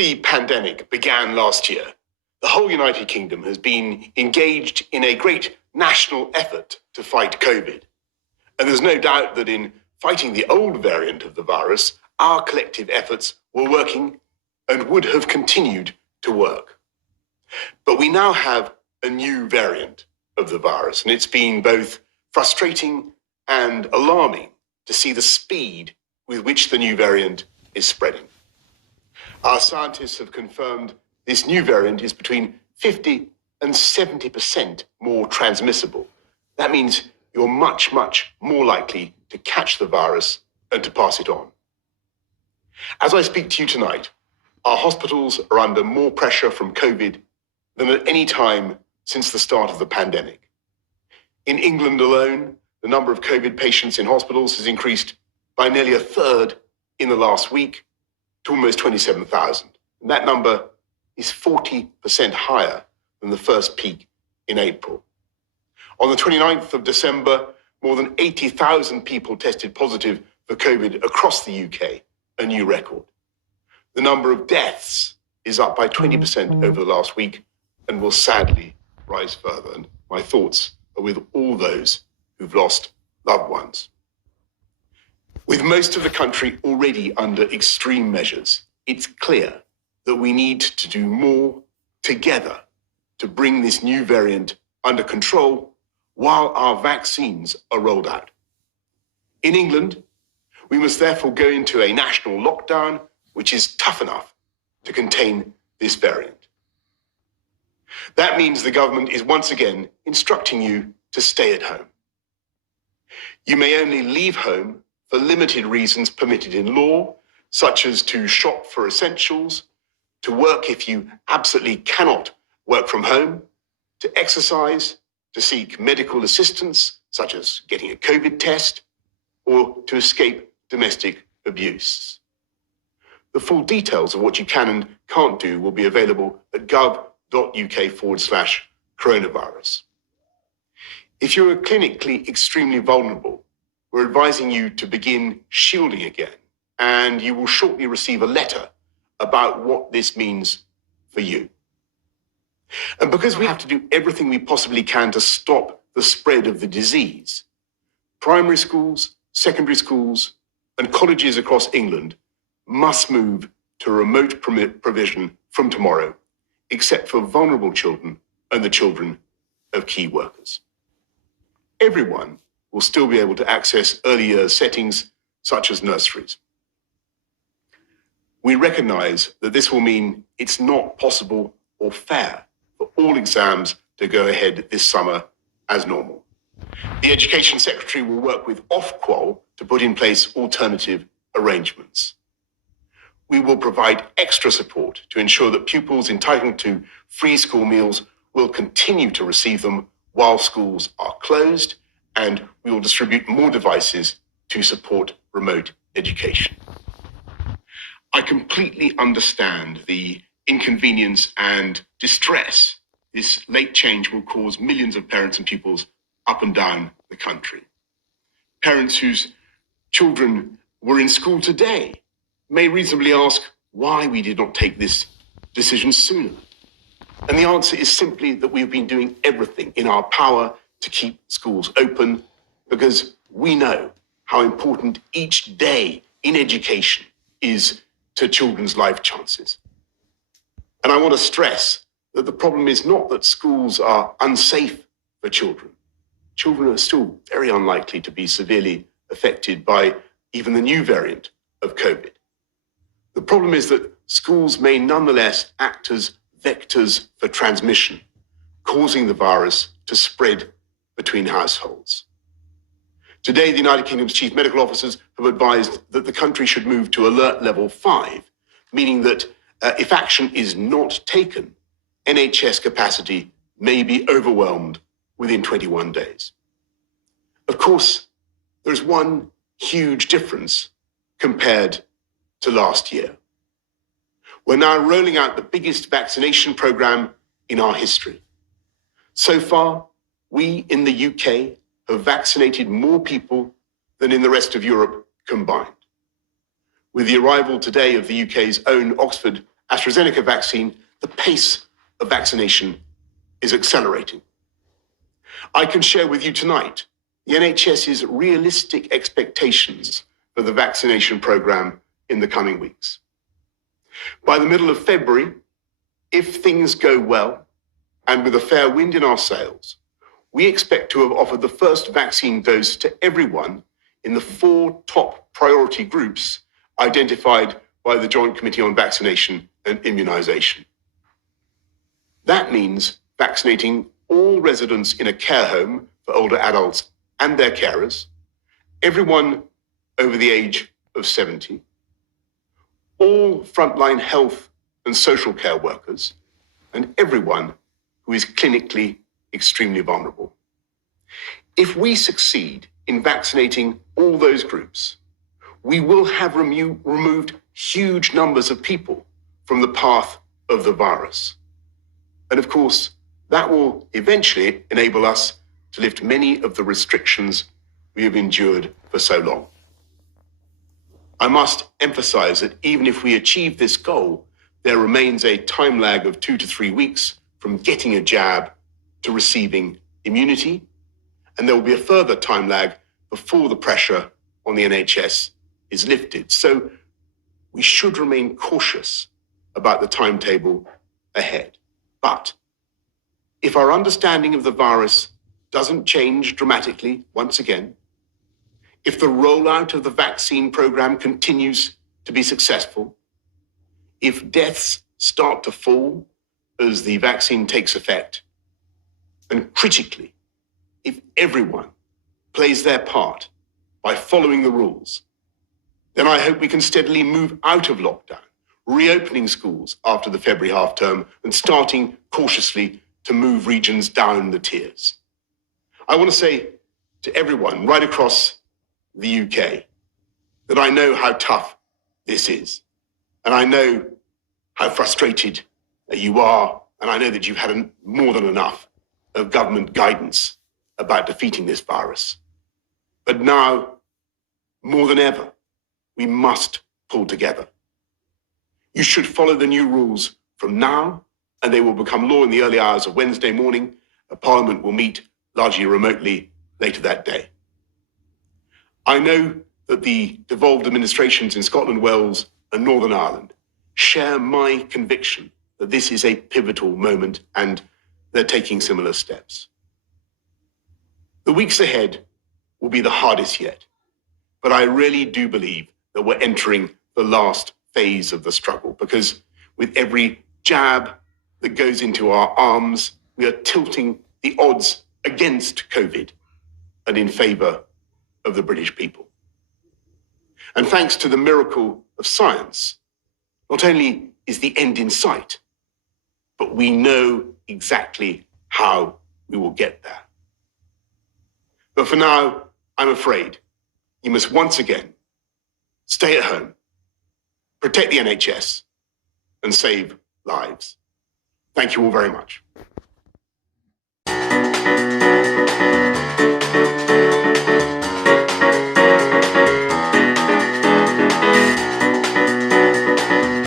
the pandemic began last year, the whole United Kingdom has been engaged in a great national effort to fight COVID. And there's no doubt that in fighting the old variant of the virus, our collective efforts were working and would have continued to work. But we now have a new variant of the virus, and it's been both frustrating and alarming to see the speed with which the new variant is spreading. Our scientists have confirmed this new variant is between 50 and 70% more transmissible. That means you're much, much more likely to catch the virus and to pass it on. As I speak to you tonight, our hospitals are under more pressure from COVID than at any time since the start of the pandemic. In England alone, the number of COVID patients in hospitals has increased by nearly a third in the last week to almost 27,000. And that number is 40% higher than the first peak in April. On the 29th of December, more than 80,000 people tested positive for COVID across the UK, a new record. The number of deaths is up by 20% over the last week and will sadly rise further. And my thoughts are with all those who've lost loved ones. With most of the country already under extreme measures, it's clear that we need to do more together to bring this new variant under control while our vaccines are rolled out. In England, we must therefore go into a national lockdown which is tough enough to contain this variant. That means the government is once again instructing you to stay at home. You may only leave home for limited reasons permitted in law, such as to shop for essentials, to work if you absolutely cannot work from home, to exercise, to seek medical assistance, such as getting a COVID test, or to escape domestic abuse. The full details of what you can and can't do will be available at gov.uk/coronavirus. If you're clinically extremely vulnerable, we're advising you to begin shielding again, and you will shortly receive a letter about what this means for you. And because we have to do everything we possibly can to stop the spread of the disease, primary schools, secondary schools, and colleges across England must move to remote provision from tomorrow, except for vulnerable children and the children of key workers. Everyone will still be able to access early years settings such as nurseries. We recognise that this will mean it's not possible or fair for all exams to go ahead this summer as normal. The Education Secretary will work with Ofqual to put in place alternative arrangements. We will provide extra support to ensure that pupils entitled to free school meals will continue to receive them while schools are closed, and we will distribute more devices to support remote education. I completely understand the inconvenience and distress this late change will cause millions of parents and pupils up and down the country. Parents whose children were in school today may reasonably ask why we did not take this decision sooner. And the answer is simply that we've been doing everything in our power to keep schools open because we know how important each day in education is to children's life chances. And I want to stress that the problem is not that schools are unsafe for children. Children are still very unlikely to be severely affected by even the new variant of COVID. The problem is that schools may nonetheless act as vectors for transmission, causing the virus to spread between households. Today, the United Kingdom's chief medical officers have advised that the country should move to alert level 5, meaning that if action is not taken, NHS capacity may be overwhelmed within 21 days. Of course, there's one huge difference compared to last year. We're now rolling out the biggest vaccination program in our history. So far, we in the UK have vaccinated more people than in the rest of Europe combined. With the arrival today of the UK's own Oxford AstraZeneca vaccine, the pace of vaccination is accelerating. I can share with you tonight the NHS's realistic expectations for the vaccination programme in the coming weeks. By the middle of February, if things go well and with a fair wind in our sails, we expect to have offered the first vaccine dose to everyone in the 4 top priority groups identified by the Joint Committee on Vaccination and Immunisation. That means vaccinating all residents in a care home for older adults and their carers, everyone over the age of 70, all frontline health and social care workers, and everyone who is clinically extremely vulnerable. If we succeed in vaccinating all those groups, we will have removed huge numbers of people from the path of the virus. And of course, that will eventually enable us to lift many of the restrictions we have endured for so long. I must emphasize that even if we achieve this goal, there remains a time lag of 2 to 3 weeks from getting a jab to receiving immunity, and there will be a further time lag before the pressure on the NHS is lifted. So we should remain cautious about the timetable ahead. But if our understanding of the virus doesn't change dramatically once again, if the rollout of the vaccine program continues to be successful, if deaths start to fall as the vaccine takes effect, and critically, if everyone plays their part by following the rules, then I hope we can steadily move out of lockdown, reopening schools after the February half term and starting cautiously to move regions down the tiers. I want to say to everyone right across the UK that I know how tough this is, and I know how frustrated you are, and I know that you've had more than enough of government guidance about defeating this virus. But now, more than ever, we must pull together. You should follow the new rules from now, and they will become law in the early hours of Wednesday morning. Parliament will meet largely remotely later that day. I know that the devolved administrations in Scotland, Wales, and Northern Ireland share my conviction that this is a pivotal moment and they're taking similar steps. The weeks ahead will be the hardest yet, but I really do believe that we're entering the last phase of the struggle, because with every jab that goes into our arms, we are tilting the odds against COVID and in favour of the British people. And thanks to the miracle of science, not only is the end in sight, but we know exactly how we will get there. But for now, I'm afraid you must once again stay at home, protect the NHS, and save lives. Thank you all very much.